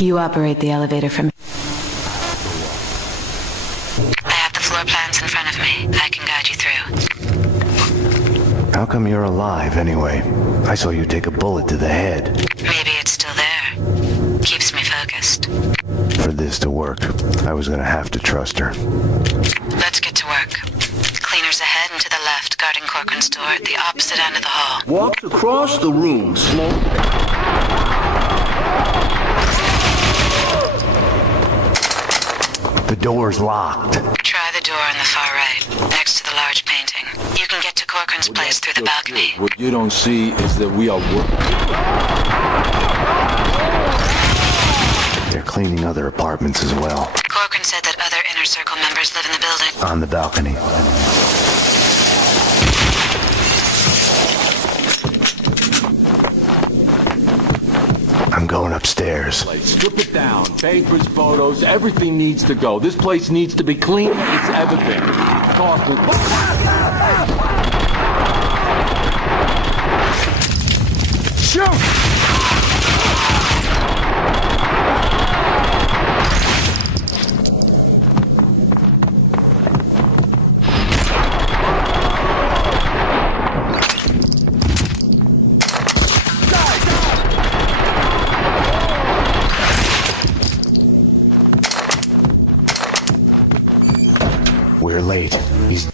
You operate the elevator from... I have the floor plans in front of me. I can guide you through. How come you're alive, anyway? I saw you take a bullet to the head. Maybe it's still there. Keeps me focused. For this to work, I was gonna have to trust her. Let's get to work. Cleaners ahead and to the left, guarding Corcoran's door at the opposite end of the hall. Walk across the room slowly. The door's locked. Try the door on the far right, next to the large painting. You can get to Corcoran's place through the balcony. What you don't see is that we are working. They're cleaning other apartments as well. Corcoran said that other Inner Circle members live in the building. On the balcony. I'm going upstairs. Strip it down. Papers, photos, everything needs to go. This place needs to be clean as it's ever been. Shoot! We're late. He's...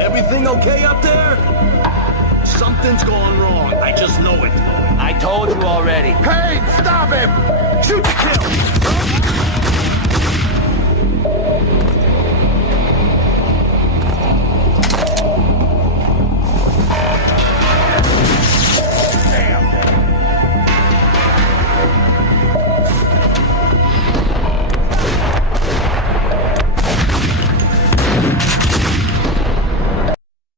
Everything okay up there? Something's going wrong. I just know it. I told you already. Payne, stop him! Shoot the